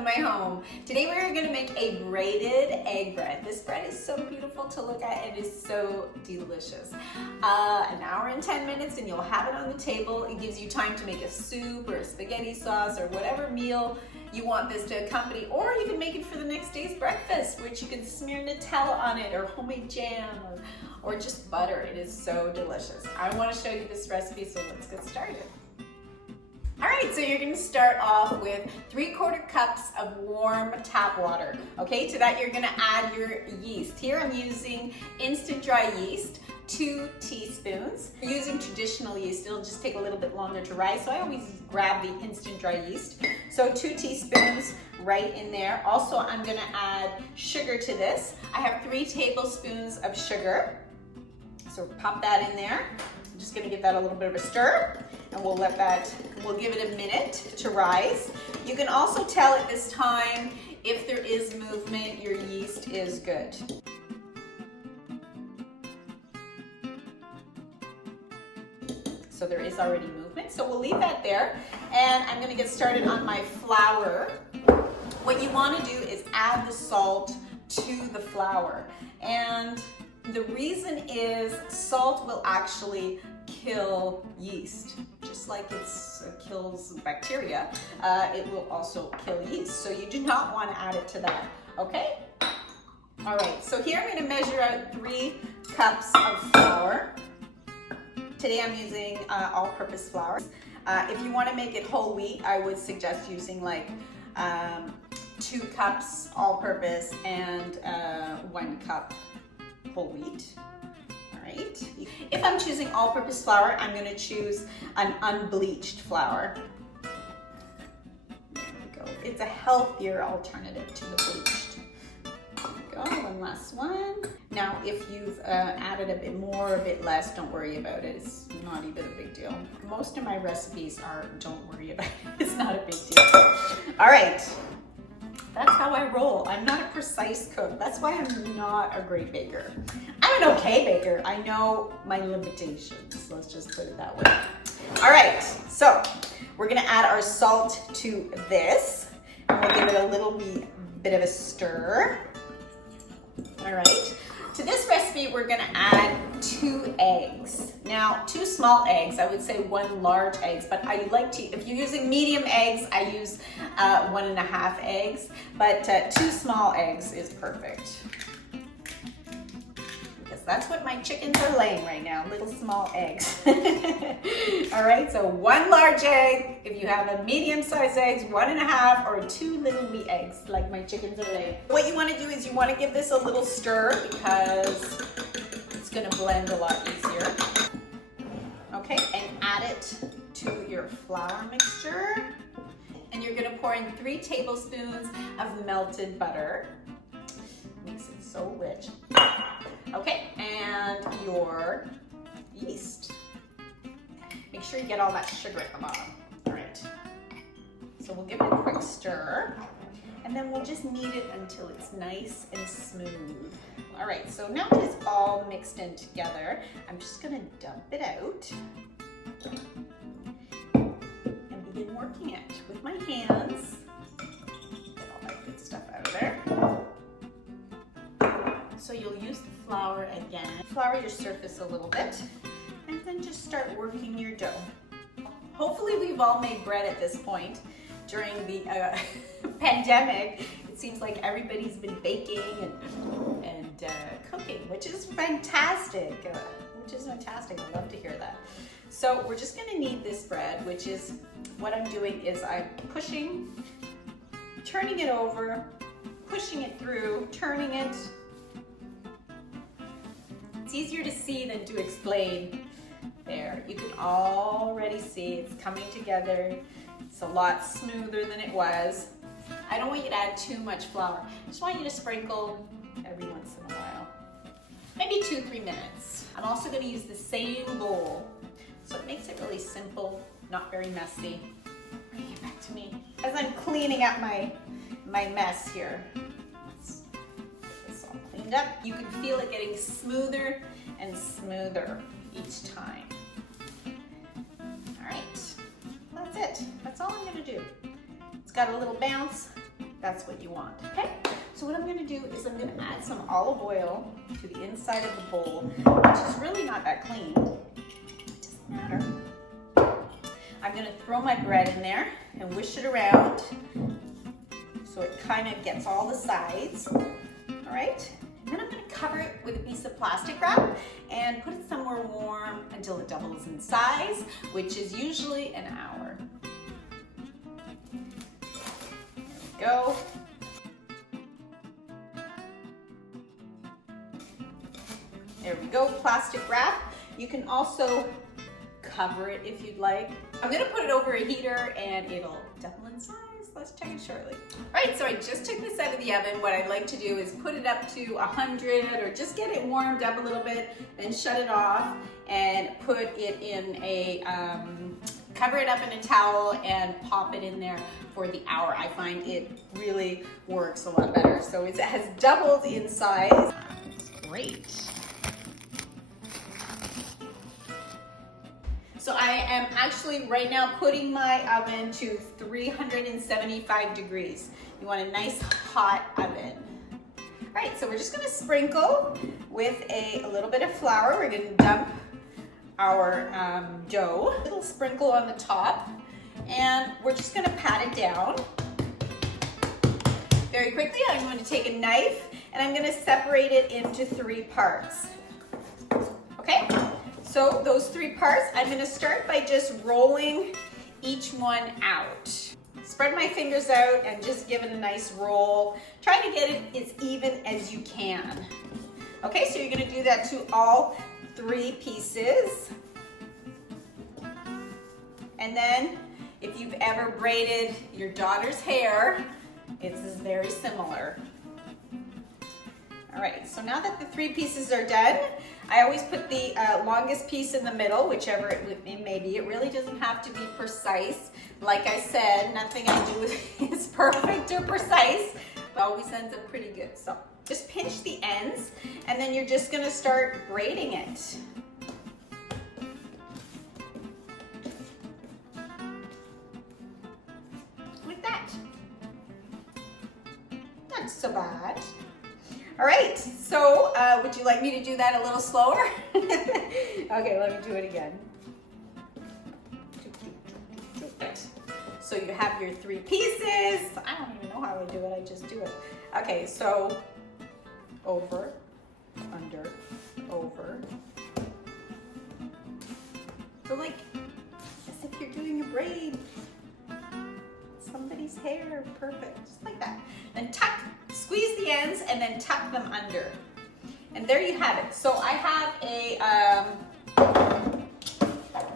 to my home. Today we're gonna make a braided egg bread. This bread is so beautiful to look at. It is so delicious. An hour and 10 minutes and you'll have it on the table. It gives you time to make a soup or a spaghetti sauce or whatever meal you want this to accompany, or you can make it for the next day's breakfast, which you can smear Nutella on it or homemade jam or just butter. It is so delicious. I want to show you this recipe, so let's get started. All right, so you're gonna start off with 3/4 cups of warm tap water. Okay, to that you're gonna add your yeast. Here I'm using instant dry yeast, 2 teaspoons. Using traditional yeast, it'll just take a little bit longer to rise, so I always grab the instant dry yeast. So 2 teaspoons right in there. Also, I'm gonna add sugar to this. I have 3 tablespoons of sugar. So pop that in there. I'm just gonna give that a little bit of a stir, and we'll give it a minute to rise. You can also tell at this time if there is movement, your yeast is good. So there is already movement, so we'll leave that there. And I'm gonna get started on my flour. What you wanna do is add the salt to the flour. And the reason is salt will actually kill yeast. Just like it kills bacteria, it will also kill yeast. So you do not want to add it to that, okay? All right, so here I'm gonna measure out 3 cups of flour. Today I'm using all-purpose flour. If you want to make it whole wheat, I would suggest using like 2 cups all-purpose and 1 cup whole wheat. All right. If I'm choosing all-purpose flour, I'm going to choose an unbleached flour. There we go. It's a healthier alternative to the bleached. There we go. One last one. Now, if you've added a bit more or a bit less, don't worry about it. It's not even a big deal. Most of my recipes are don't worry about it. It's not a big deal. All right. That's how I roll. I'm not a precise cook. That's why I'm not a great baker. I'm an okay baker. I know my limitations. Let's just put it that way. All right, so we're gonna add our salt to this. And we'll give it a little bit of a stir. All right. To this recipe, we're gonna add 2 eggs. Now, 2 small eggs, I would say 1 large egg, but I like to, if you're using medium eggs, I use 1.5 eggs, but 2 small eggs is perfect. Because that's what my chickens are laying right now, little small eggs. All right, so 1 large egg. If you have a medium-sized eggs, 1.5 or 2 little wee eggs, like my chickens are laying. What you want to do is you want to give this a little stir because it's going to blend a lot easier. Okay, and add it to your flour mixture. And you're going to pour in 3 tablespoons of melted butter. Makes it so rich. Okay, and your yeast. Make sure you get all that sugar at the bottom. All right. So we'll give it a quick stir, and then we'll just knead it until it's nice and smooth. All right, so now that it's all mixed in together, I'm just gonna dump it out and begin working it with my hands. Get all that good stuff out of there. So you'll use the flour again. Flour your surface a little bit, and then just start working your dough. Hopefully we've all made bread at this point. During the pandemic, it seems like everybody's been baking and cooking, which is fantastic. I love to hear that. So we're just gonna knead this bread, which is what I'm doing is I'm pushing, turning it over, pushing it through, turning it. It's easier to see than to explain. There, you can already see it's coming together. It's a lot smoother than it was. I don't want you to add too much flour. I just want you to sprinkle every once in a while. Maybe 2-3 minutes. I'm also going to use the same bowl, so it makes it really simple, not very messy. Bring it back to me as I'm cleaning up my mess here. Let's get this all cleaned up. You can feel it getting smoother and smoother each time. All right, that's it. That's all I'm gonna do. It's got a little bounce, That's what you want, okay? So what I'm gonna do is I'm gonna add some olive oil to the inside of the bowl, which is really not that clean. It doesn't matter. I'm gonna throw my bread in there and wish it around so it kind of gets all the sides, all right? And then I'm gonna cover it with a piece of plastic wrap and put it somewhere warm until it doubles in size, which is usually an hour. There we go. There we go, plastic wrap. You can also cover it if you'd like. I'm gonna put it over a heater and it'll double in size. Let's check it shortly. All right, so I just took this out of the oven. What I'd like to do is put it up to 100 or just get it warmed up a little bit, then shut it off and put it in a, cover it up in a towel and pop it in there for the hour. I find it really works a lot better. So it has doubled in size. Great. So I am actually right now putting my oven to 375 degrees. You want a nice hot oven. All right, so we're just gonna sprinkle with a little bit of flour. We're gonna dump our dough, a little sprinkle on the top, and we're just gonna pat it down. Very quickly, I'm going to take a knife and I'm gonna separate it into 3 parts. Okay? So those 3 parts, I'm gonna start by just rolling each one out. Spread my fingers out and just give it a nice roll. Try to get it as even as you can. Okay, so you're gonna do that to all 3 pieces. And then, if you've ever braided your daughter's hair, it's very similar. All right, so now that the 3 pieces are done, I always put the longest piece in the middle, whichever it may be. It really doesn't have to be precise. Like I said, nothing I do is perfect or precise, but always ends up pretty good. So just pinch the ends, and then you're just gonna start braiding it. Like that. Not so bad. All right, so would you like me to do that a little slower? Okay, let me do it again. So you have your 3 pieces. I don't even know how I do it, I just do it. Okay, so over, under, over. So like, as if you're doing a braid. Somebody's hair, perfect, just like that. Then tuck, squeeze the ends and then tuck them under. And there you have it. So I have a,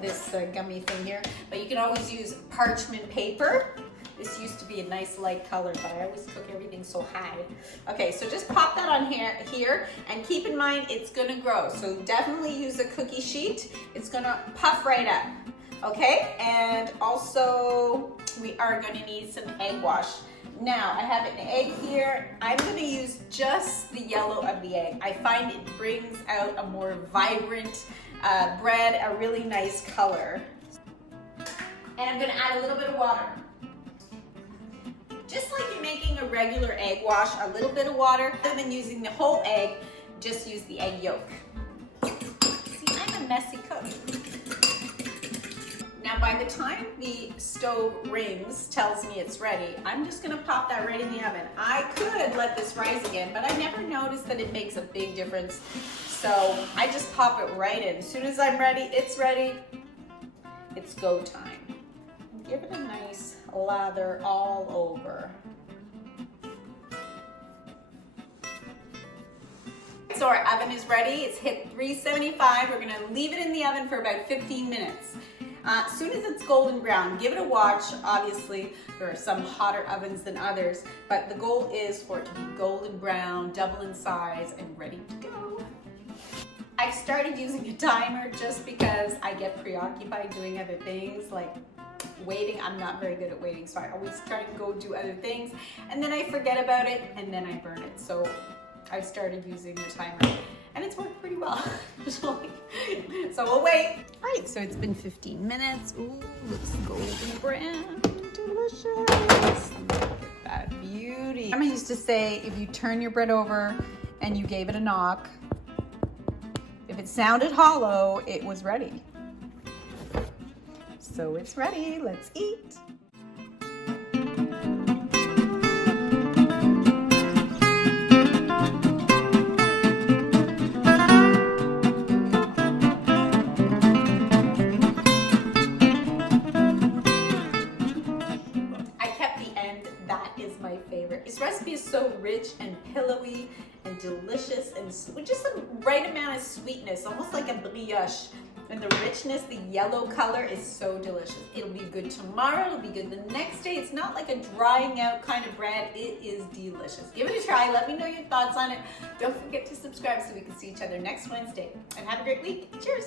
this gummy thing here, but you can always use parchment paper. This used to be a nice light color, but I always cook everything so high. Okay, so just pop that on here and keep in mind it's gonna grow. So definitely use a cookie sheet. It's gonna puff right up. Okay, and also we are going to need some egg wash. Now, I have an egg here. I'm going to use just the yellow of the egg. I find it brings out a more vibrant bread, a really nice color. And I'm going to add a little bit of water. Just like you're making a regular egg wash, a little bit of water. Rather than using the whole egg, just use the egg yolk. See, I'm a messy cook. Now by the time the stove rings, tells me it's ready, I'm just gonna pop that right in the oven. I could let this rise again, but I never noticed that it makes a big difference. So I just pop it right in. As soon as I'm ready, it's go time. Give it a nice lather all over. So our oven is ready. It's hit 375. We're gonna leave it in the oven for about 15 minutes. As soon as it's golden brown, give it a watch. Obviously, there are some hotter ovens than others, but the goal is for it to be golden brown, double in size, and ready to go. I've started using a timer just because I get preoccupied doing other things, like waiting. I'm not very good at waiting, so I always try to go do other things, and then I forget about it, and then I burn it. So I've started using the timer, and it's worked pretty well. So we'll wait. All right, so it's been 15 minutes. Ooh, looks golden brown, delicious. Look at that view. Grandma used to say, if you turn your bread over and you gave it a knock, if it sounded hollow, it was ready. So it's ready, let's eat. That is my favorite. This recipe is so rich and pillowy and delicious and with just the right amount of sweetness, almost like a brioche. And the richness, the yellow color is so delicious. It'll be good tomorrow, it'll be good the next day. It's not like a drying out kind of bread. It is delicious. Give it a try. Let me know your thoughts on it. Don't forget to subscribe so we can see each other next Wednesday. And have a great week. Cheers.